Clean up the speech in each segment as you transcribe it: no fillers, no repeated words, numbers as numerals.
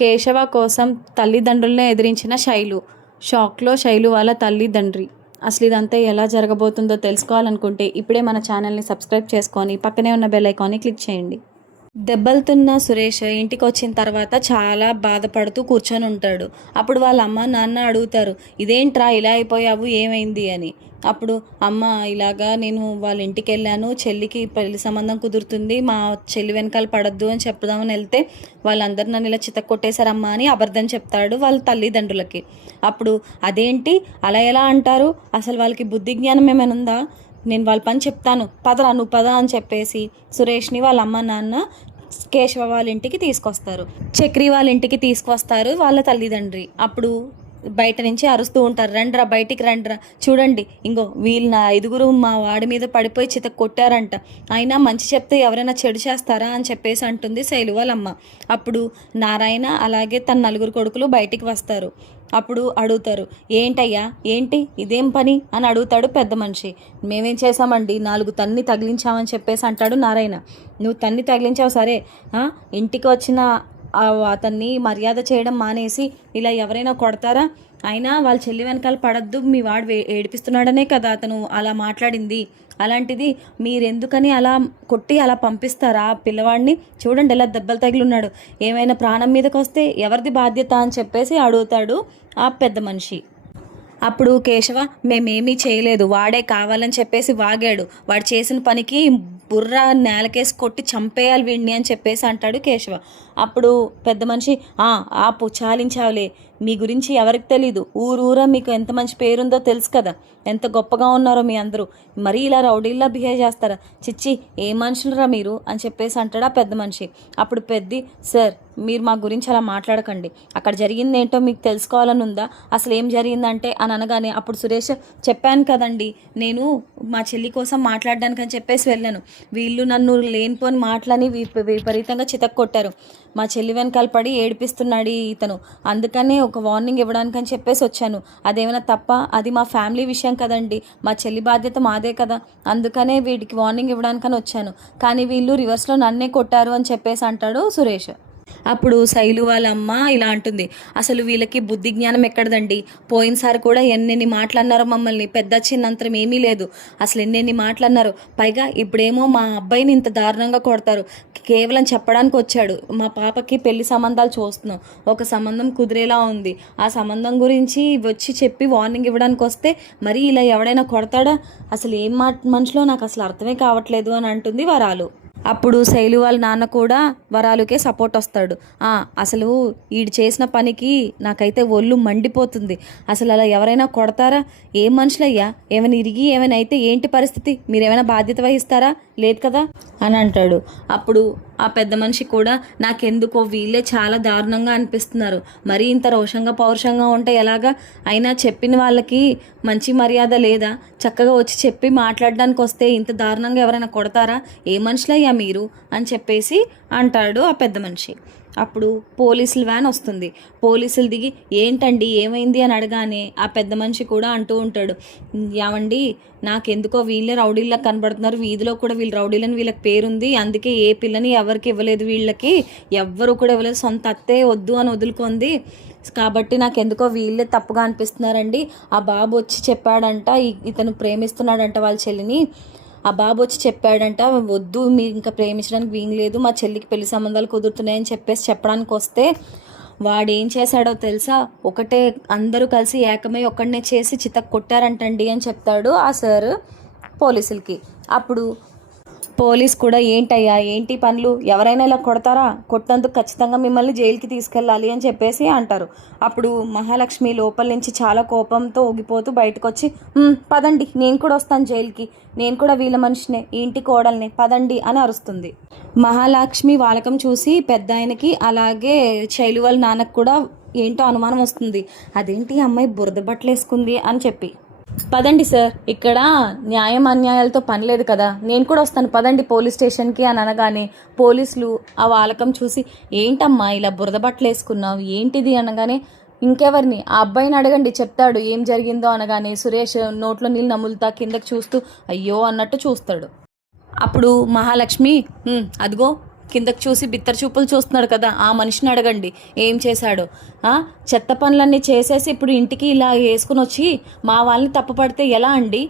కేశవ కోసం తల్లిదండ్రులనే ఎదిరించిన శైలు. షాక్లో శైలు వాళ్ళ తల్లిదండ్రి. అసలు ఇదంతా ఎలా జరగబోతుందో తెలుసుకోవాలనుకుంటే ఇప్పుడే మన ఛానల్ని సబ్స్క్రైబ్ చేసుకొని పక్కనే ఉన్న బెల్ ఐకాన్ని క్లిక్ చేయండి. దెబ్బలుతున్న సురేష్ ఇంటికి వచ్చిన తర్వాత చాలా బాధపడుతూ కూర్చొని ఉంటాడు. అప్పుడు వాళ్ళ అమ్మ నాన్న అడుగుతారు, ఇదేంట్రా ఇలా అయిపోయావు, ఏమైంది అని. అప్పుడు అమ్మ, ఇలాగా నేను వాళ్ళ ఇంటికి వెళ్ళాను, చెల్లికి పెళ్లి సంబంధం కుదురుతుంది, మా చెల్లి వెనకాల పడద్దు అని చెప్దామని వెళ్తే వాళ్ళందరూ నన్ను ఇలా చితక్కొట్టేశారమ్మా అని అబద్ధం చెప్తాడు వాళ్ళ తల్లిదండ్రులకి. అప్పుడు అదేంటి అలా ఎలా అంటారు, అసలు వాళ్ళకి బుద్ధి జ్ఞానం ఏమైనా ఉందా, నేను వాళ్ళ పని చెప్తాను, పదరా నువ్వు పద అని చెప్పేసి సురేష్ని వాళ్ళ అమ్మ నాన్న కేశవ వాళ్ళ ఇంటికి తీసుకొస్తారు. చక్రి వాళ్ళ ఇంటికి తీసుకొస్తారు వాళ్ళ తల్లిదండ్రి. అప్పుడు బయట నుంచి అరుస్తూ ఉంటారు, రండ్రా బయటికి రండ్రా, చూడండి ఇంకో వీళ్ళ 5 మా వాడి మీద పడిపోయి చితక్ కొట్టారంట, అయినా మంచి చెప్తే ఎవరైనా చెడు చేస్తారా అని చెప్పేసి అంటుంది శైలు వాళ్ళమ్మ. అప్పుడు నారాయణ అలాగే తన 4 కొడుకులు బయటికి వస్తారు. అప్పుడు అడుగుతారు, ఏంటయ్యా ఏంటి ఇదేం పని అని అడుగుతాడు పెద్ద మనిషి. మేమేం చేసామండి, 4 తన్ని తగిలించామని చెప్పేసి అంటాడు నారాయణ. నువ్వు తన్ని తగిలించావు సరే, ఇంటికి వచ్చిన అతన్ని మర్యాద చేయడం మానేసి ఇలా ఎవరైనా కొడతారా, అయినా వాళ్ళ చెల్లి వెనకాల పడద్దు, మీ వాడు ఏడిపిస్తున్నాడనే కదా అతను అలా మాట్లాడింది, అలాంటిది మీరెందుకని అలా కొట్టి అలా పంపిస్తారా పిల్లవాడిని, చూడండి ఎలా దెబ్బలు తగిలిన్నాడు, ఏమైనా ప్రాణం మీదకి వస్తే ఎవరిది బాధ్యత అని చెప్పేసి అడుగుతాడు ఆ పెద్ద మనిషి. అప్పుడు కేశవ, మేమేమీ చేయలేదు, వాడే కావాలని చెప్పేసి వాగాడు, వాడు చేసిన పనికి బుర్ర నేలకేసి కొట్టి చంపేయాలి వీడిని అని చెప్పేసి అంటాడు కేశవ. అప్పుడు పెద్ద మనిషి, ఆపు చాలించావులే, మీ గురించి ఎవరికి తెలీదు, ఊరూరా మీకు ఎంత మంచి పేరుందో తెలుసు కదా, ఎంత గొప్పగా ఉన్నారో మీ అందరూ, మరీ ఇలా రౌడీల్లా బిహేవ్ చేస్తారా, చిచ్చి ఏ మనుషులరా మీరు అని చెప్పేసి అంటాడు ఆ పెద్ద మనిషి. అప్పుడు పెద్ది, సార్ మీరు మా గురించి అలా మాట్లాడకండి, అక్కడ జరిగింది ఏంటో మీకు తెలుసుకోవాలని ఉందా, అసలు ఏం జరిగిందంటే అని అనగానే అప్పుడు సురేష్, చెప్పాను కదండి నేను మా చెల్లి కోసం మాట్లాడడానికి అని చెప్పేసి వెళ్ళాను, వీళ్ళు నన్ను లేనిపోని మాటలని విపరీతంగా చితక్కొట్టారు, మా చెల్లి వెనకాల పడి ఏడిపిస్తున్నాడు ఇతను, అందుకనే ఒక వార్నింగ్ ఇవ్వడానికి అని చెప్పేసి వచ్చాను, అదేమైనా తప్ప, అది మా ఫ్యామిలీ విషయం కదండి, మా చెల్లి బాధ్యత మాదే కదా, అందుకనే వీడికి వార్నింగ్ ఇవ్వడానికని వచ్చాను, కానీ వీళ్ళు రివర్స్లో నన్నే కొట్టారు అని చెప్పేసి అంటాడు సురేష్. అప్పుడు శైలు వాళ్ళ అమ్మ ఇలా అంటుంది, అసలు వీళ్ళకి బుద్ధి జ్ఞానం ఎక్కడదండి, పోయినసారి కూడా ఎన్నెన్ని మాటలన్నారో మమ్మల్ని, పెద్ద చిన్నంతరం ఏమీ లేదు, అసలు ఎన్నెన్ని మాటలన్నారు, పైగా ఇప్పుడేమో మా అబ్బాయిని ఇంత దారుణంగా కొడతారు, కేవలం చెప్పడానికి వచ్చాడు, మా పాపకి పెళ్లి సంబంధాలు చూస్తున్నాం, ఒక సంబంధం కుదిరేలా ఉంది, ఆ సంబంధం గురించి వచ్చి చెప్పి వార్నింగ్ ఇవ్వడానికి వస్తే మరి ఇలా ఎవడైనా కొడతాడా, అసలు ఏం మనుషులో నాకు అసలు అర్థమే కావట్లేదు అని అంటుంది వరాలు. అప్పుడు శైలు వాళ్ళ నాన్న కూడా వరాలుకే సపోర్ట్ వస్తాడు. అసలు వీడు చేసిన పనికి నాకైతే ఒళ్ళు మండిపోతుంది, అసలు అలా ఎవరైనా కొడతారా, ఏం మనుషులయ్యా, ఏమైనా ఇరిగి ఏమైనా అయితే ఏంటి పరిస్థితి, మీరేమైనా బాధ్యత వహిస్తారా, లేదు కదా అని అంటాడు. అప్పుడు ఆ పెద్ద మనిషి కూడా, నాకెందుకో వీళ్ళే చాలా దారుణంగా అనిపిస్తున్నారు, మరీ ఇంత రోషంగా పౌరుషంగా ఉంటే ఎలాగా, అయినా చెప్పిన వాళ్ళకి మంచి మర్యాద లేదా, చక్కగా వచ్చి చెప్పి మాట్లాడడానికి వస్తే ఇంత దారుణంగా ఎవరైనా కొడతారా, ఏ మనుషులయ్యా మీరు అని చెప్పేసి అంటాడు ఆ పెద్ద మనిషి. అప్పుడు పోలీసుల వ్యాన్ వస్తుంది, పోలీసులు దిగి ఏంటండి ఏమైంది అని అడగానే ఆ పెద్ద మనిషి కూడా అంటూ ఉంటాడు, యావండి నాకెందుకో వీళ్ళే రౌడీల్లా కనబడుతున్నారు, వీధిలో కూడా వీళ్ళు రౌడీలని వీళ్ళకి పేరుంది, అందుకే ఏ పిల్లని ఎవరికి ఇవ్వలేదు, వీళ్ళకి ఎవ్వరు కూడా ఇవ్వలేదు, సొంత అత్తే వద్దు అని వదులుకుంది, కాబట్టి నాకు ఎందుకో వీళ్ళే తప్పుగా అనిపిస్తున్నారండి, ఆ బాబు వచ్చి చెప్పాడంట ఇతను ప్రేమిస్తున్నాడంట వాళ్ళ చెల్లిని, ఆ బాబు వచ్చి చెప్పాడంట వద్దు మీరు ఇంకా ప్రేమించడానికి వీలు లేదు, మా చెల్లికి పెళ్లి సంబంధాలు కుదురుతున్నాయని చెప్పేసి చెప్పడానికి వస్తే వాడేం చేశాడో తెలుసా, ఒకటే అందరూ కలిసి ఏకమై ఒక్కడనే చేసి చితక్ కొట్టారంటండి అని చెప్తాడు ఆ సార్ పోలీసులకి. అప్పుడు పోలీస్ కూడా, ఏంటయ్యా ఏంటి పనులు, ఎవరైనా ఇలా కొడతారా, కొట్టినందుకు ఖచ్చితంగా మిమ్మల్ని జైలుకి తీసుకెళ్ళాలి అని చెప్పేసి అంటారు. అప్పుడు మహాలక్ష్మి లోపల నుంచి చాలా కోపంతో ఊగిపోతూ బయటకు వచ్చి, పదండి నేను కూడా వస్తాను జైలుకి, నేను కూడా వీళ్ళ మనిషినే, ఈ ఇంటి కోడల్ని, పదండి అని అరుస్తుంది. మహాలక్ష్మి వాలకం చూసి పెద్ద ఆయనకి అలాగే శైలు వాళ్ళ నాన్నకు కూడా ఏంటో అనుమానం వస్తుంది, అదేంటి అమ్మాయి బురద బట్టలు వేసుకుంది అని చెప్పి. పదండి సార్, ఇక్కడ న్యాయం అన్యాయాలతో పని లేదు కదా, నేను కూడా వస్తాను పదండి పోలీస్ స్టేషన్కి అని అనగానే పోలీసులు ఆ వాలకం చూసి, ఏంటమ్మా ఇలా బురద బట్టలు వేసుకున్నావు ఏంటిది అనగానే, ఇంకెవరిని, ఆ అబ్బాయిని అడగండి చెప్తాడు ఏం జరిగిందో అనగానే సురేష్ నోట్లో నీళ్ళు నములుతా కిందకి చూస్తూ అయ్యో అన్నట్టు చూస్తాడు. అప్పుడు మహాలక్ష్మి, అదిగో కిందకు చూసి బిత్తర చూపులు చూస్తున్నాడు కదా, ఆ మనిషిని అడగండి ఏం చేశాడో. చెత్త పనులన్నీ చేసేసి ఇప్పుడు ఇంటికి ఇలా వేసుకుని వచ్చి మా వాళ్ళని తప్పుపడితే ఎలా అండి?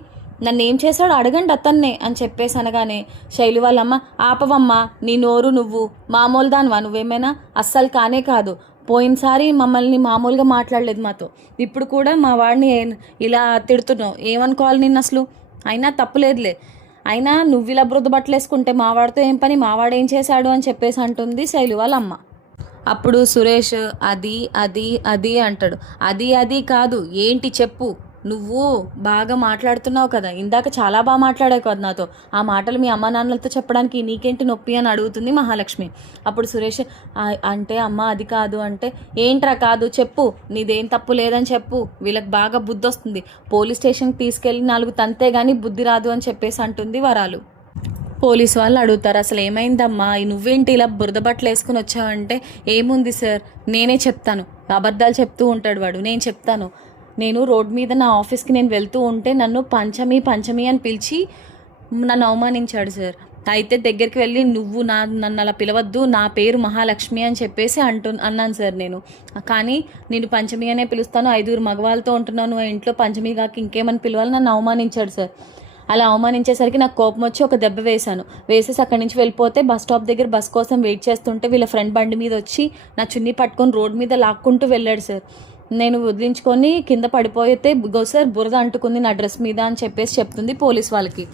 నన్ను ఏం చేశాడో అడగండి అతన్నే అని చెప్పేసి అనగానే శైలు వాళ్ళమ్మ, ఆపవమ్మా నీ నోరు, నువ్వు మామూలు దానివా, నువ్వేమైనా? అస్సలు కానే కాదు. పోయినసారి మమ్మల్ని మామూలుగా మాట్లాడలేదు మాతో, ఇప్పుడు కూడా మా వాడిని ఇలా తిడుతున్నావు, ఏమనుకోవాలి నిన్ను అసలు? అయినా తప్పులేదులే, అయినా నువ్వు ఇలా బురద బట్టలు వేసుకుంటే మావాడితో ఏం పని, మావాడు ఏం చేశాడు అని చెప్పేసి అంటుంది శైలు వాళ్ళ అమ్మ. అప్పుడు సురేష్ అది అది అది అంటాడు. అది అది కాదు, ఏంటి చెప్పు, నువ్వు బాగా మాట్లాడుతున్నావు కదా, ఇందాక చాలా బాగా మాట్లాడావు కదా నాతో, ఆ మాటలు మీ అమ్మ నాన్నలతో చెప్పడానికి నీకేంటి నొప్పి అని అడుగుతుంది మహాలక్ష్మి. అప్పుడు సురేష్ అంటే అమ్మ అది కాదు అంటే, ఏంట్రా కాదు చెప్పు, నీదేం తప్పు లేదని చెప్పు, వీళ్ళకి బాగా బుద్ధి వస్తుంది, పోలీస్ స్టేషన్కి తీసుకెళ్ళి 4 తంతే కానీ బుద్ధి రాదు అని చెప్పేసి అంటుంది వరాలు. పోలీసు వాళ్ళు అడుగుతారు, అసలు ఏమైందమ్మా, నువ్వేంటి ఇలా బురద బట్టలు వేసుకుని వచ్చావంటే, ఏముంది సార్ నేనే చెప్తాను, అబద్ధాలు చెప్తూ ఉంటాడు వాడు, నేను చెప్తాను. నేను రోడ్ మీద నా ఆఫీస్కి నేను వెళ్తూ ఉంటే నన్ను పంచమి పంచమి అని పిలిచి నన్ను అవమానించాడు సార్. అయితే దగ్గరికి వెళ్ళి నువ్వు నన్ను అలా పిలవద్దు, నా పేరు మహాలక్ష్మి అని చెప్పేసి అన్నాను సార్ నేను. కానీ నేను పంచమి అనే పిలుస్తాను, 5 మగవాళ్ళతో ఉంటున్నాను ఇంట్లో, పంచమి కాక ఇంకేమని పిలవాలి, నన్ను అవమానించాడు సార్. అలా అవమానించేసరికి నాకు కోపం వచ్చి ఒక దెబ్బ వేసేసి అక్కడి నుంచి వెళ్ళిపోతే బస్ స్టాప్ దగ్గర బస్ కోసం వెయిట్ చేస్తుంటే వీళ్ళ ఫ్రెండ్ బండి మీద వచ్చి నా చున్నీ పట్టుకొని రోడ్ మీద లాక్కుంటూ వెళ్ళాడు సార్. నేను వదిలించుకొని కింద పడిపోతే సార్ బురద అంటుకుంది నా డ్రెస్ మీద అని చెప్పేసి చెప్తుంది పోలీస్ వాళ్ళకి.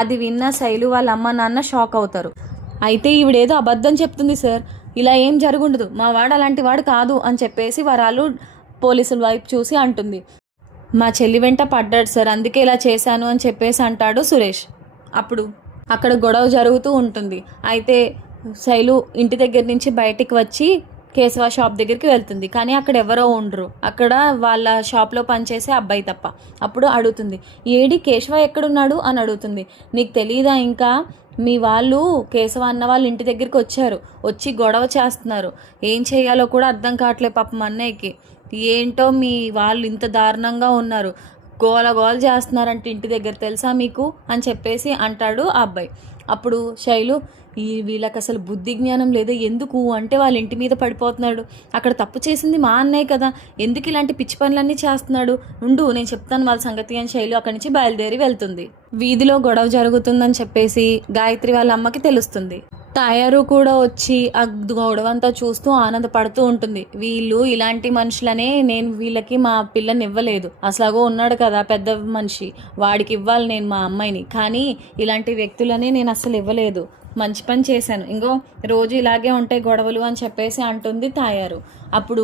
అది విన్న శైలు వాళ్ళ అమ్మ నాన్న షాక్ అవుతారు. అయితే ఈవిడేదో అబద్ధం చెప్తుంది సార్, ఇలా ఏం జరుగుండదు, మా వాడు అలాంటి వాడు కాదు అని చెప్పేసి వరాలు పోలీసుల వైపు చూసి అంటుంది. మా చెల్లి వెంట పడ్డాడు సార్, అందుకే ఇలా చేశాను అని చెప్పేసి అంటాడు సురేష్. అప్పుడు అక్కడ గొడవ జరుగుతూ ఉంటుంది. అయితే శైలు ఇంటి దగ్గర నుంచి బయటికి వచ్చి కేశవ షాప్ దగ్గరికి వెళ్తుంది, కానీ అక్కడ ఎవరో ఉండరు, అక్కడ వాళ్ళ షాప్లో పనిచేసే అబ్బాయి తప్ప. అప్పుడు అడుగుతుంది, ఏడి కేశవ ఎక్కడున్నాడు అని అడుగుతుంది. నీకు తెలీదా ఇంకా, మీ వాళ్ళు కేశవ అన్న వాళ్ళ ఇంటి దగ్గరికి వచ్చి గొడవ చేస్తున్నారు, ఏం చేయాలో కూడా అర్థం కావట్లేదు పాపం అన్నయ్యకి, ఏంటో మీ వాళ్ళు ఇంత దారుణంగా ఉన్నారు, గోల చేస్తున్నారంటే ఇంటి దగ్గర తెలుసా మీకు అని చెప్పేసి అంటాడు ఆ అబ్బాయి. అప్పుడు శైలు, వీళ్ళకి అసలు బుద్ధి జ్ఞానం లేదు, ఎందుకు అంటే వాళ్ళ ఇంటి మీద పడిపోతున్నాడు, అక్కడ తప్పు చేసింది మా అన్నయ్య కదా, ఎందుకు ఇలాంటి పిచ్చి పనులన్నీ చేస్తున్నాడు, ఉండు నేను చెప్తాను వాళ్ళ సంగతి అని శైలు అక్కడి నుంచి బయలుదేరి వెళ్తుంది. వీధిలో గొడవ జరుగుతుందని చెప్పేసి గాయత్రి వాళ్ళ అమ్మకి తెలుస్తుంది. తయారు కూడా వచ్చి ఆ గొడవంతా చూస్తూ ఆనందపడుతూ ఉంటుంది. వీళ్ళు ఇలాంటి మనుషులనే నేను వీళ్ళకి మా పిల్లని ఇవ్వలేదు, అసలాగో ఉన్నాడు కదా పెద్ద మనిషి, వాడికి ఇవ్వాలి నేను మా అమ్మాయిని, కానీ ఇలాంటి వ్యక్తులని నేను అసలు ఇవ్వలేదు, మంచి పని చేశాను, ఇంకో రోజు ఇలాగే ఉంటాయి గొడవలు అని చెప్పేసి అంటుంది తాయారు. అప్పుడు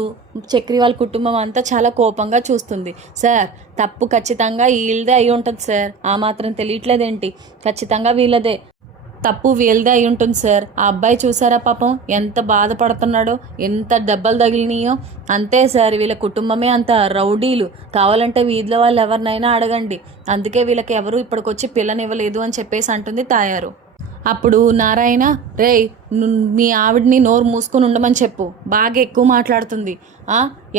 చక్రి వాళ్ళ కుటుంబం అంతా చాలా కోపంగా చూస్తుంది. సార్ తప్పు ఖచ్చితంగా వీళ్ళదే అయి ఉంటుంది సార్, ఆ మాత్రం తెలియట్లేదేంటి, ఖచ్చితంగా వీళ్ళదే తప్పు, వీళ్ళదే అయి ఉంటుంది సార్. ఆ అబ్బాయి చూసారా పాపం ఎంత బాధపడుతున్నాడో, ఎంత దెబ్బలు తగిలినాయో, అంతే సార్ వీళ్ళ కుటుంబమే అంత రౌడీలు, కావాలంటే వీధిలో వాళ్ళు ఎవరినైనా అడగండి, అందుకే వీళ్ళకి ఎవరు ఇప్పటికొచ్చి పిల్లనివ్వలేదు అని చెప్పేసి అంటుంది తాయారు. అప్పుడు నారాయణ, రేయ్ మీ ఆవిడ్ని నోరు మూసుకొని ఉండమని చెప్పు, బాగా ఎక్కువ మాట్లాడుతుంది,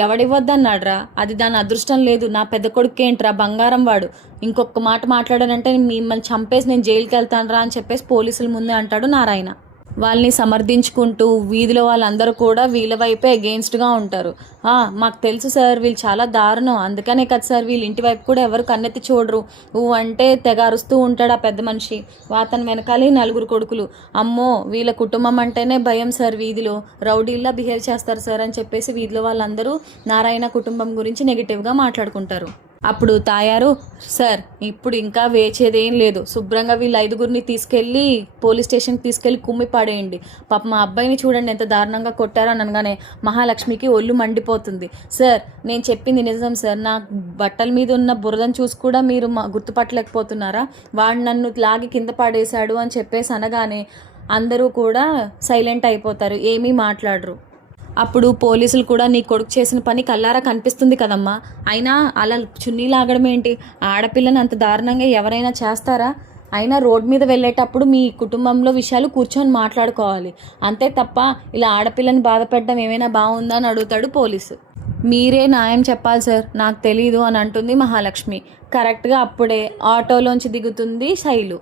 ఎవడివ్వద్దన్నాడ్రా, అది దాని అదృష్టం లేదు, నా పెద్ద కొడుకేంట్రా బంగారం వాడు, ఇంకొక మాట మాట్లాడానంటే మిమ్మల్ని చంపేసి నేను జైలుకి వెళ్తానురా అని చెప్పేసి పోలీసుల ముందే అంటాడు నారాయణ. వాళ్ళని సమర్థించుకుంటూ వీధిలో వాళ్ళందరూ కూడా వీళ్ళ వైపే అగెయిన్స్ట్గా ఉంటారు. మాకు తెలుసు సార్ వీళ్ళు చాలా దారుణం, అందుకనే కదా సార్ వీళ్ళ ఇంటి వైపు కూడా ఎవరు కన్నెత్తి చూడరు, అంటే తెగ అరుస్తూ ఉంటాడు ఆ పెద్ద మనిషి, అతని వెనకాలి 4 కొడుకులు, అమ్మో వీళ్ళ కుటుంబం అంటేనే భయం సార్, వీధిలో రౌడీల్లా బిహేవ్ చేస్తారు సార్ అని చెప్పేసి వీధిలో వాళ్ళందరూ నారాయణ కుటుంబం గురించి నెగిటివ్గా మాట్లాడుకుంటారు. అప్పుడు తాయారు, సార్ ఇప్పుడు ఇంకా వేచేదేం లేదు, శుభ్రంగా వీళ్ళ 5గురిని తీసుకెళ్ళి పోలీస్ స్టేషన్కి తీసుకెళ్ళి కుమ్మి పడేయండి, పాప మా అబ్బాయిని చూడండి ఎంత దారుణంగా కొట్టారో అని అనగానే మహాలక్ష్మికి ఒళ్ళు మండిపోతుంది. సార్ నేను చెప్పింది నిజం సార్, నా బట్టల మీద ఉన్న బురదను చూసి కూడా మీరు గుర్తుపట్టలేకపోతున్నారా, వాడు నన్ను లాగి కింద పడేశాడు అని చెప్పేసి అనగానే అందరూ కూడా సైలెంట్ అయిపోతారు, ఏమీ మాట్లాడరు. అప్పుడు పోలీసులు కూడా నీ కొడుకు చేసిన పని కల్లారా కనిపిస్తుంది కదమ్మా, అయినా అలా చున్నీ లాగడం ఏంటి, ఆడపిల్లని అంత దారుణంగా ఎవరైనా చేస్తారా, అయినా రోడ్ మీద వెళ్ళేటప్పుడు మీ కుటుంబంలో విషయాలు కూర్చొని మాట్లాడుకోవాలి, అంతే తప్ప ఇలా ఆడపిల్లని బాధపెట్టడం ఏమైనా బాగుందా అని అడుగుతాడు పోలీసు. మీరే న్యాయం చెప్పాలి సార్, నాకు తెలీదు అని అంటుంది మహాలక్ష్మి. కరెక్ట్గా అప్పుడే ఆటోలోంచి దిగుతుంది శైలు.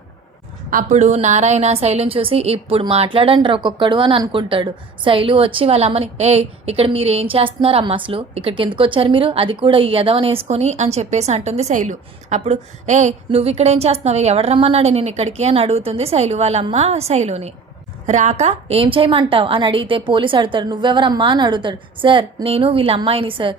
అప్పుడు నారాయణ శైలుని చూసి ఇప్పుడు మాట్లాడండి ఒక్కొక్కడు అని అనుకుంటాడు. శైలు వచ్చి వాళ్ళ అమ్మని ఇక్కడ మీరు ఏం చేస్తున్నారు అమ్మ, అసలు ఇక్కడికి ఎందుకు వచ్చారు మీరు, అది కూడా ఈ యదవని వేసుకొని అని చెప్పేసి అంటుంది శైలు. అప్పుడు నువ్వు ఇక్కడ ఏం చేస్తున్నావు, ఎవడు రమ్మన్నాడు నేను ఇక్కడికి అని అడుగుతుంది శైలు వాళ్ళమ్మ శైలుని. రాక ఏం చేయమంటావు అని అడిగితే పోలీసు అడుగుతాడు, నువ్వెవరమ్మా అని అడుగుతాడు. సార్ నేను వీళ్ళ అమ్మాయిని సార్,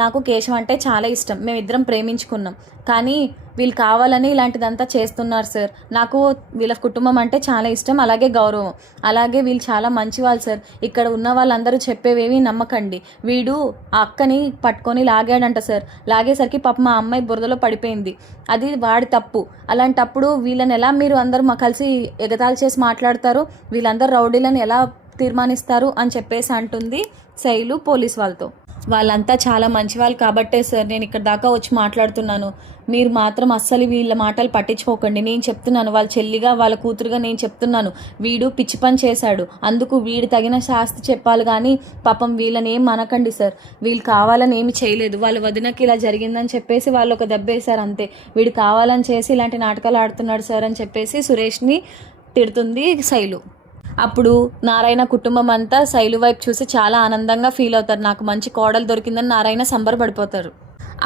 నాకు కేశవ్ అంటే చాలా ఇష్టం, మేమిద్దరం ప్రేమించుకున్నాం, కానీ వీళ్ళు కావాలని ఇలాంటిదంతా చేస్తున్నారు సార్. నాకు వీళ్ళ కుటుంబం అంటే చాలా ఇష్టం, అలాగే గౌరవం, అలాగే వీళ్ళు చాలా మంచి వాళ్ళు సార్. ఇక్కడ ఉన్న వాళ్ళందరూ చెప్పేవేవి నమ్మకండి. వీడు ఆ అక్కని పట్టుకొని లాగాడంట సార్. లాగేసరికి పాప మా అమ్మాయి బురదలో పడిపోయింది, అది వాడి తప్పు. అలాంటప్పుడు వీళ్ళని ఎలా మీరు అందరూ మా కలిసి ఎగతాళి చేసి మాట్లాడతారు, వీళ్ళందరూ రౌడీలను ఎలా తీర్మానిస్తారు అని చెప్పేసి అంటుంది శైలు పోలీస్ వాళ్ళతో. వాళ్ళంతా చాలా మంచి వాళ్ళు కాబట్టే సార్ నేను ఇక్కడ దాకా వచ్చి మాట్లాడుతున్నాను. మీరు మాత్రం అస్సలు వీళ్ళ మాటలు పట్టించుకోకండి. నేను చెప్తున్నాను, వాళ్ళ చెల్లిగా వాళ్ళ కూతురుగా నేను చెప్తున్నాను, వీడు పిచ్చి పని చేశాడు, అందుకు వీడు తగిన శాస్తి చెప్పాలి, కానీ పాపం వీళ్ళని ఏం అనకండి సార్, వీళ్ళు కావాలని ఏమి చేయలేదు, వాళ్ళ వదినకి ఇలా జరిగిందని చెప్పేసి వాళ్ళు ఒక దెబ్బ వేశారు అంతే, వీడు కావాలని చేసి ఇలాంటి నాటకాలు ఆడుతున్నాడు సార్ అని చెప్పేసి సురేష్ని తిడుతుంది శైలు. అప్పుడు నారాయణ కుటుంబం అంతా శైలు వైపు చూసి చాలా ఆనందంగా ఫీల్ అవుతారు. నాకు మంచి కోడలు దొరికిందని నారాయణ సంబరపడిపోతారు.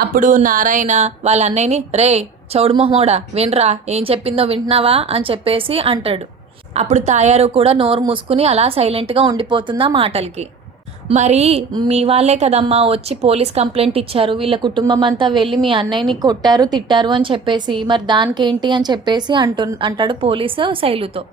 అప్పుడు నారాయణ వాళ్ళ అన్నయ్యని చౌడు మొహమోడా వినరా, ఏం చెప్పిందో వింటున్నావా అని చెప్పేసి అంటాడు. అప్పుడు తాయారు కూడా నోరు మూసుకుని అలా సైలెంట్గా ఉండిపోతుంది ఆ మాటలకి. మరి మీ వాళ్ళే కదమ్మా వచ్చి పోలీస్ కంప్లైంట్ ఇచ్చారు, వీళ్ళ కుటుంబం అంతా వెళ్ళి మీ అన్నయ్యని కొట్టారు తిట్టారు అని చెప్పేసి, మరి దానికేంటి అని చెప్పేసి అంటాడు పోలీసు శైలుతో.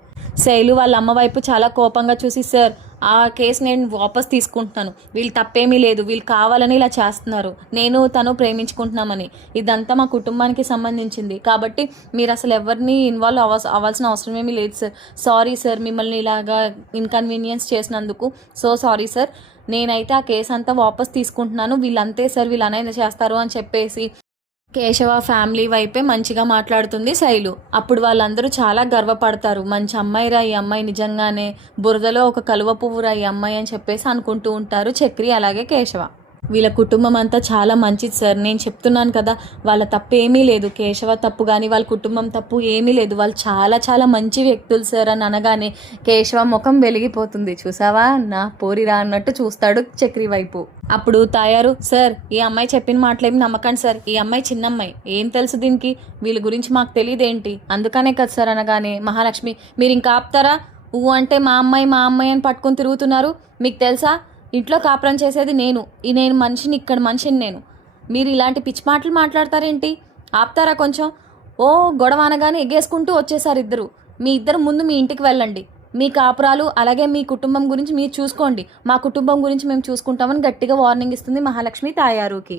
శైలు వాళ్ళ అమ్మ వైపు చాలా కోపంగా చూసి, సార్ ఆ కేసు నేను వాపస్ తీసుకుంటున్నాను, వీళ్ళు తప్పేమీ లేదు, వీళ్ళు కావాలని ఇలా చేస్తున్నారు, నేను తను ప్రేమించుకుంటున్నామని, ఇదంతా మా కుటుంబానికి సంబంధించింది, కాబట్టి మీరు అసలు ఎవరిని ఇన్వాల్వ్ అవ్వాల్సిన అవసరం ఏమీ లేదు సార్. సారీ సార్, మిమ్మల్ని ఇలాగా ఇన్కన్వీనియన్స్ చేసినందుకు సారీ సార్, నేనైతే ఆ కేసు అంతా వాపస్ తీసుకుంటున్నాను, వీళ్ళంతే సార్, వీళ్ళు అనేది చేస్తారు అని చెప్పేసి కేశవ ఫ్యామిలీ వైపే మంచిగా మాట్లాడుతుంది శైలు. అప్పుడు వాళ్ళందరూ చాలా గర్వపడతారు, మంచి అమ్మాయిరా ఈ అమ్మాయి, నిజంగానే బురదలో ఒక కలువ పువ్వురా ఈ అమ్మాయి అని చెప్పేసి అనుకుంటూ ఉంటారు చక్రి అలాగే కేశవ. వీళ్ళ కుటుంబం అంతా చాలా మంచిది సార్, నేను చెప్తున్నాను కదా, వాళ్ళ తప్పు ఏమీ లేదు, కేశవ తప్పు కానీ వాళ్ళ కుటుంబం తప్పు ఏమీ లేదు, వాళ్ళు చాలా చాలా మంచి వ్యక్తులు సార్ అని అనగానే కేశవ ముఖం వెలిగిపోతుంది. చూసావా నా పోరిరా అన్నట్టు చూస్తాడు చక్రి వైపు. అప్పుడు తాయారు, సార్ ఈ అమ్మాయి చెప్పిన మాటలేమి నమ్మకండి సార్, ఈ అమ్మాయి చిన్నమ్మాయి, ఏం తెలుసు దీనికి, వీళ్ళ గురించి మాకు తెలియదేంటి, అందుకనే కదా సార్ అనగానే మహాలక్ష్మి, మీరు ఇంకా ఆపుతారా, అంటే మా అమ్మాయి అని పట్టుకొని తిరుగుతున్నారు, మీకు తెలుసా ఇంట్లో కాపురం చేసేది నేను మనిషిని, ఇక్కడ మనిషిని నేను, మీరు ఇలాంటి పిచ్చి మాటలు మాట్లాడతారేంటి, ఆపుతారా కొంచెం, గొడవ అనగానే ఎగేసుకుంటూ వచ్చేసారు ఇద్దరు, మీ ఇద్దరు ముందు మీ ఇంటికి వెళ్ళండి, మీ కాపురాలు అలాగే మీ కుటుంబం గురించి మీరు చూసుకోండి, మా కుటుంబం గురించి మేము చూసుకుంటామని గట్టిగా వార్నింగ్ ఇస్తుంది మహాలక్ష్మి తాయారుకి.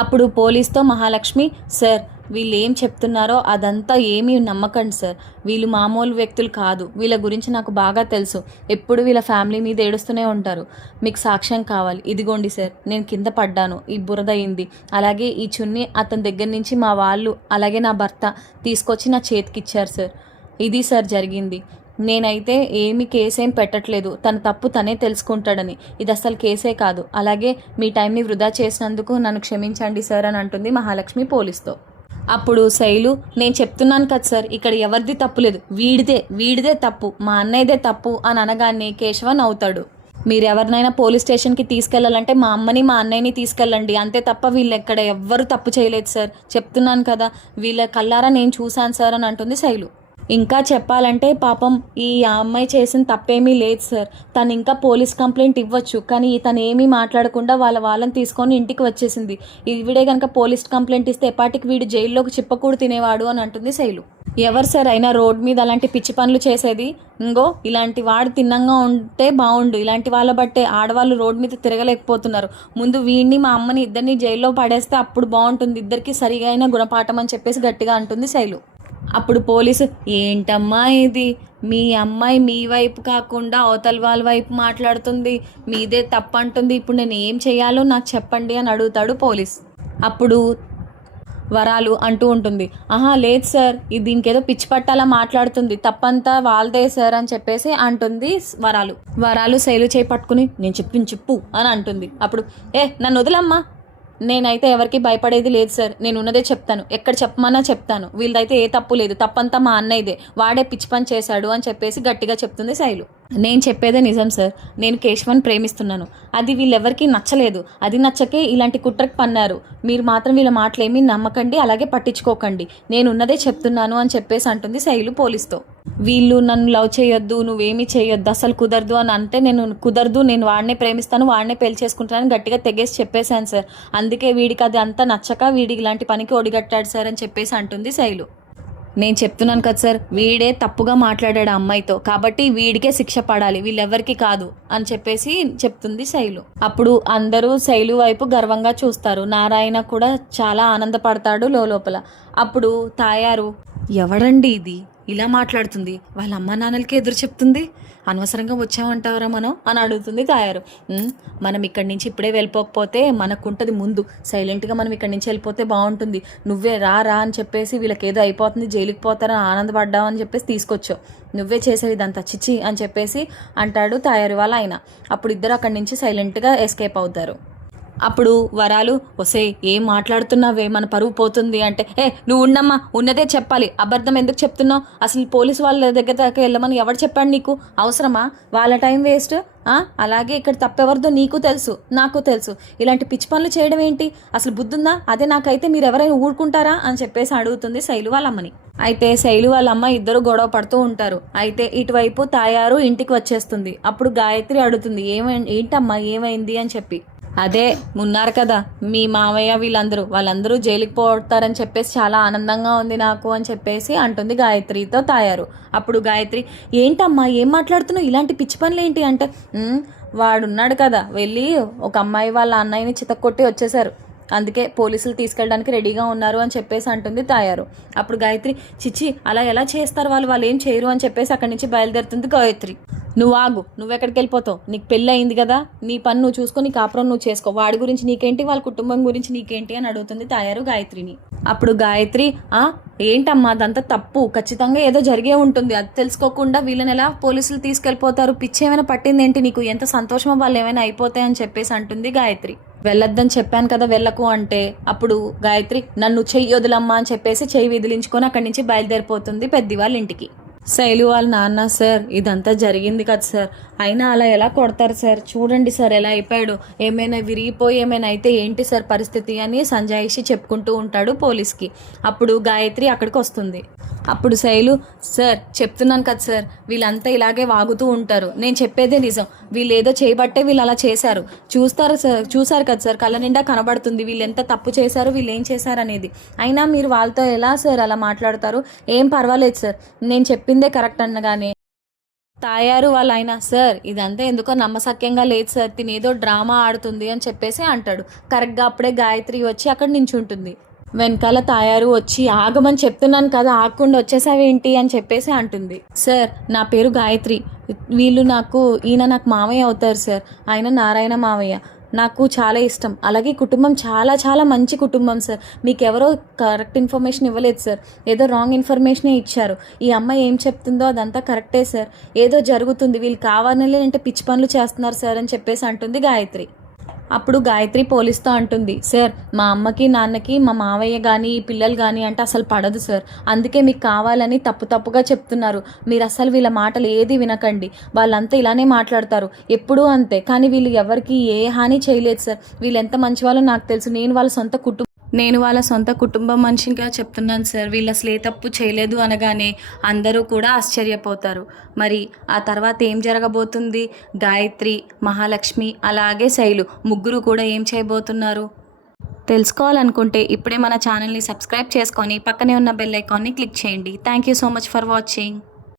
అప్పుడు పోలీస్తో మహాలక్ష్మి, సార్ వీళ్ళు ఏం చెప్తున్నారో అదంతా ఏమీ నమ్మకండి సార్, వీళ్ళు మామూలు వ్యక్తులు కాదు, వీళ్ళ గురించి నాకు బాగా తెలుసు, ఎప్పుడు వీళ్ళ ఫ్యామిలీ మీద ఏడుస్తూనే ఉంటారు, మీకు సాక్ష్యం కావాలి, ఇదిగోండి సార్, నేను కింద పడ్డాను, ఈ బురద అయింది, అలాగే ఈ చున్నీ అతని దగ్గర నుంచి మా వాళ్ళు అలాగే నా భర్త తీసుకొచ్చి నా చేతికి ఇచ్చారు సార్, ఇది సార్ జరిగింది, నేనైతే ఏమి కేసేం పెట్టట్లేదు, తన తప్పు తనే తెలుసుకుంటాడని, ఇది అసలు కేసే కాదు, అలాగే మీ టైంని వృధా చేసినందుకు నన్ను క్షమించండి సార్ అని అంటుంది మహాలక్ష్మి పోలీస్తో. అప్పుడు శైలు, నేను చెప్తున్నాను కదా సార్, ఇక్కడ ఎవరిది తప్పు లేదు, వీడిదే తప్పు, మా అన్నయ్యదే తప్పు అని అనగానే కేశవ నవ్వుతాడు. మీరు ఎవరినైనా పోలీస్ స్టేషన్కి తీసుకెళ్లాలంటే మా అమ్మని మా అన్నయ్యని తీసుకెళ్ళండి, అంతే తప్ప వీళ్ళు ఎక్కడ ఎవ్వరు తప్పు చేయలేదు సార్, చెప్తున్నాను కదా, వీళ్ళ కళ్ళారా నేను చూశాను సార్ అని అంటుంది శైలు. ఇంకా చెప్పాలంటే పాపం ఈ అమ్మాయి చేసిన తప్పేమీ లేదు సార్, తను ఇంకా పోలీస్ కంప్లైంట్ ఇవ్వచ్చు, కానీ తను ఏమీ మాట్లాడకుండా వాళ్ళని తీసుకొని ఇంటికి వచ్చేసింది, ఈవిడే కనుక పోలీస్ కంప్లైంట్ ఇస్తే ఎప్పటికి వీడు జైల్లోకి చిప్పకూడు తినేవాడు అని అంటుంది శైలు. ఎవరు సార్ అయినా రోడ్ మీద అలాంటి పిచ్చి పనులు చేసేది, ఇలాంటి వాడు తిన్నంగా ఉంటే బాగుండు, ఇలాంటి వాళ్ళ బట్టే ఆడవాళ్ళు రోడ్ మీద తిరగలేకపోతున్నారు, ముందు వీడిని మా అమ్మని ఇద్దరిని జైల్లో పడేస్తే అప్పుడు బాగుంటుంది, ఇద్దరికి సరిగా అయిన గుణపాఠం అని చెప్పేసి గట్టిగా అంటుంది శైలు. అప్పుడు పోలీసు, ఏంటమ్మా ఇది, మీ అమ్మాయి మీ వైపు కాకుండా అవతల వాళ్ళ వైపు మాట్లాడుతుంది, మీదే తప్పు అంటుంది, ఇప్పుడు నేను ఏం చేయాలో నాకు చెప్పండి అని అడుగుతాడు పోలీస్. అప్పుడు వరాలు అంటూ ఉంటుంది, లేదు సార్, ఇది దీనికేదో పిచ్చి పట్టాలా మాట్లాడుతుంది, తప్పంతా వాళ్ళదే సార్ అని చెప్పేసి అంటుంది వరాలు శైలు చేయి పట్టుకుని, నేను చెప్పు అని అంటుంది. అప్పుడు నన్ను వదిలమ్మా, నేనైతే ఎవరికి భయపడేది లేదు సార్. నేను ఉన్నదే చెప్తాను. ఎక్కడ చెప్పమన్నా చెప్తాను. వీళ్ళదైతే ఏ తప్పు లేదు. తప్పంతా మా అన్నయ్యదే. వాడే పిచ్చి పని చేశాడు అని చెప్పేసి గట్టిగా చెప్తుంది శైలు. నేను చెప్పేదే నిజం సార్. నేను కేశవన్ ప్రేమిస్తున్నాను. అది వీళ్ళెవరికీ నచ్చలేదు. అది నచ్చకే ఇలాంటి కుట్రకు పన్నారు. మీరు మాత్రం వీళ్ళ మాటలేమీ నమ్మకండి, అలాగే పట్టించుకోకండి. నేను ఉన్నదే చెప్తున్నాను అని చెప్పేసి అంటుంది శైలు పోలీస్తో. వీళ్ళు నన్ను లవ్ చేయొద్దు, నువ్వేమీ చేయొద్దు, అసలు కుదరదు అని అంటే నేను కుదరదు, నేను వాడినే ప్రేమిస్తాను, వాడినే పెళ్లి చేసుకుంటానని గట్టిగా తెగేసి చెప్పేశాను సార్. అందుకే వీడికి అది అంతా నచ్చక వీడికి ఇలాంటి పనికి ఒడిగట్టాడు సార్ అని చెప్పేసి అంటుంది శైలు. నేను చెప్తున్నాను కదా సార్, వీడే తప్పుగా మాట్లాడాడు అమ్మాయితో, కాబట్టి వీడికే శిక్ష పడాలి, వీళ్ళెవ్వరికి కాదు అని చెప్పేసి చెప్తుంది శైలు. అప్పుడు అందరూ శైలు వైపు గర్వంగా చూస్తారు. నారాయణ కూడా చాలా ఆనందపడతాడు లోపల. అప్పుడు తాయారు, ఎవడండి ఇది ఇలా మాట్లాడుతుంది, వాళ్ళ అమ్మ నాన్నలకి ఎదురు చెప్తుంది, అనవసరంగా వచ్చామంటారా మనం అని అడుగుతుంది తాయారు. మనం ఇక్కడి నుంచి ఇప్పుడే వెళ్ళిపోకపోతే మనకుంటుంది ముందు, సైలెంట్గా మనం ఇక్కడి నుంచి వెళ్ళిపోతే బాగుంటుంది, నువ్వే రా అని చెప్పేసి వీళ్ళకి ఏదో అయిపోతుంది, జైలుకి పోతారని ఆనందపడ్డావు అని చెప్పేసి తీసుకొచ్చావు, నువ్వే చేసేవి ఇదంతా చిచ్చి అని చెప్పేసి అంటాడు తాయారు వాళ్ళ ఆయన. అప్పుడు ఇద్దరు అక్కడి నుంచి సైలెంట్గా ఎస్కేప్ అవుతారు. అప్పుడు వరాలు, ఒసే ఏం మాట్లాడుతున్నావే, మన పరువు పోతుంది అంటే, నువ్వు ఉండమ్మా, ఉన్నదే చెప్పాలి, అబద్ధం ఎందుకు చెప్తున్నావు, అసలు పోలీసు వాళ్ళ దగ్గర దాకా వెళ్ళమని ఎవరు చెప్పాడు నీకు, అవసరమా, వాళ్ళ టైం వేస్ట్. అలాగే ఇక్కడ తప్పెవరిదో నీకు తెలుసు, నాకు తెలుసు, ఇలాంటి పిచ్చి పనులు చేయడం ఏంటి, అసలు బుద్ధుందా, అదే నాకైతే మీరు ఎవరైనా ఊరుకుంటారా అని చెప్పేసి అడుగుతుంది శైలు వాళ్ళ అమ్మని. అయితే శైలు వాళ్ళ అమ్మ ఇద్దరు గొడవ పడుతూ ఉంటారు. అయితే ఇటువైపు తాయారు ఇంటికి వచ్చేస్తుంది. అప్పుడు గాయత్రి అడుగుతుంది, ఏంటమ్మా ఏమైంది అని చెప్పి. అదే ఉన్నారు కదా మీ మావయ్య వాళ్ళందరూ జైలుకి పోతారని చెప్పేసి చాలా ఆనందంగా ఉంది నాకు అని చెప్పేసి అంటుంది గాయత్రితో తాయారు. అప్పుడు గాయత్రి, ఏంటమ్మా ఏం మాట్లాడుతున్నావు, ఇలాంటి పిచ్చి పనులు ఏంటి అంటే, వాడున్నాడు కదా, వెళ్ళి ఒక అమ్మాయి వాళ్ళ అన్నయ్యని చితక్కొట్టి వచ్చేసారు, అందుకే పోలీసులు తీసుకెళ్ళడానికి రెడీగా ఉన్నారు అని చెప్పేసి అంటుంది తాయారు. అప్పుడు గాయత్రి, చిచ్చి అలా ఎలా చేస్తారు, వాళ్ళు ఏం చేయరు అని చెప్పేసి అక్కడి నుంచి బయలుదేరుతుంది గాయత్రి. నువ్వు ఆగు, నువ్వెక్కడికి వెళ్ళిపోతావు, నీకు పెళ్ళి అయింది కదా, నీ పని నువ్వు చూసుకో, నీ కాపురం నువ్వు చేసుకో, వాడి గురించి నీకేంటి, వాళ్ళ కుటుంబం గురించి నీకేంటి అని అడుగుతుంది తాయారు గాయత్రిని. అప్పుడు గాయత్రి, ఏంటమ్మా అదంతా తప్పు, ఖచ్చితంగా ఏదో జరిగే ఉంటుంది, అది తెలుసుకోకుండా వీళ్ళని ఎలా పోలీసులు తీసుకెళ్ళిపోతారు, పిచ్చి ఏమైనా పట్టింది ఏంటి నీకు, ఎంత సంతోషమో వాళ్ళు ఏమైనా అయిపోతాయని చెప్పేసి అంటుంది గాయత్రి. వెళ్ళొద్దని చెప్పాను కదా వెళ్ళకు అంటే, అప్పుడు గాయత్రి, నన్ను చెయ్యి వదిలమ్మా అని చెప్పేసి చెయ్యి విదిలించుకొని అక్కడి నుంచి బయలుదేరిపోతుంది పెద్ద వాళ్ళ ఇంటికి. శైలు వాళ్ళ నాన్న, సార్ ఇదంతా జరిగింది కదా సార్, అయినా అలా ఎలా కొడతారు సార్, చూడండి సార్ ఎలా అయిపోయాడు, ఏమైనా విరిగిపోయి ఏమైనా అయితే ఏంటి సార్ పరిస్థితి అని సంజాయిషి చెప్పుకుంటూ ఉంటాడు పోలీస్కి. అప్పుడు గాయత్రి అక్కడికి వస్తుంది. అప్పుడు శైలు, సార్ చెప్తున్నాను కదా సార్, వీళ్ళంతా ఇలాగే వాగుతూ ఉంటారు, నేను చెప్పేదే నిజం, వీళ్ళు ఏదో చేయబట్టే వీళ్ళు అలా చేశారు, చూసారు కదా సార్, కళ్ళ నిండా కనబడుతుంది వీళ్ళు ఎంత తప్పు చేశారు, వీళ్ళు ఏం చేశారు అనేది, అయినా మీరు వాళ్ళతో ఎలా సార్ అలా మాట్లాడతారు, ఏం పర్వాలేదు సార్, నేను చెప్పిందే కరెక్ట్ అనగానే తాయారు వాళ్ళ ఆయన, సార్ ఇదంతా ఎందుకో నమ్మసక్యంగా లేదు సార్, తినేదో డ్రామా ఆడుతుంది అని చెప్పేసి అంటాడు. కరెక్ట్గా అప్పుడే గాయత్రి వచ్చి అక్కడ నించుంటుంది. వెనకాల తాయారు వచ్చి, ఆగమని చెప్తున్నాను కదా, ఆగకుండా వచ్చేసావేంటి అని చెప్పేసి అంటుంది. సార్ నా పేరు గాయత్రి, ఈయన నాకు మావయ్య అవుతారు సార్, ఆయన నారాయణ మావయ్య, నాకు చాలా ఇష్టం, అలాగే కుటుంబం చాలా చాలా మంచి కుటుంబం సార్, మీకు ఎవరో కరెక్ట్ ఇన్ఫర్మేషన్ ఇవ్వలేదు సార్, ఏదో రాంగ్ ఇన్ఫర్మేషనే ఇచ్చారు, ఈ అమ్మాయి ఏం చెప్తుందో అదంతా కరెక్టే సార్, ఏదో జరుగుతుంది, వీళ్ళు కావాలని అంటే పిచ్చి పనులు చేస్తున్నారు సార్ అని చెప్పేసి అంటుంది గాయత్రి. అప్పుడు గాయత్రి పోలీస్తో అంటుంది, సార్ మా అమ్మకి నాన్నకి మా మావయ్య కానీ ఈ పిల్లలు కానీ అంటే అసలు పడదు సార్, అందుకే మీకు కావాలని తప్పుగా చెప్తున్నారు, మీరు అసలు వీళ్ళ మాటలు ఏది వినకండి, వాళ్ళంతా ఇలానే మాట్లాడతారు ఎప్పుడూ అంతే, కానీ వీళ్ళు ఎవరికి ఏ హాని చేయలేదు సార్, వీళ్ళు ఎంత మంచి వాళ్ళో నాకు తెలుసు, నేను వాళ్ళ సొంత కుటుంబం మనిషిగా చెప్తున్నాను సార్, వీళ్ళు అసలు ఏ తప్పు చేయలేదు అనగానే అందరూ కూడా ఆశ్చర్యపోతారు. మరి ఆ తర్వాత ఏం జరగబోతుంది, గాయత్రి, మహాలక్ష్మి అలాగే శైలు ముగ్గురు కూడా ఏం చేయబోతున్నారు తెలుసుకోవాలనుకుంటే ఇప్పుడే మన ఛానల్ని సబ్స్క్రైబ్ చేసుకొని పక్కనే ఉన్న బెల్ ఐకాన్ని క్లిక్ చేయండి. Thank you so much for watching.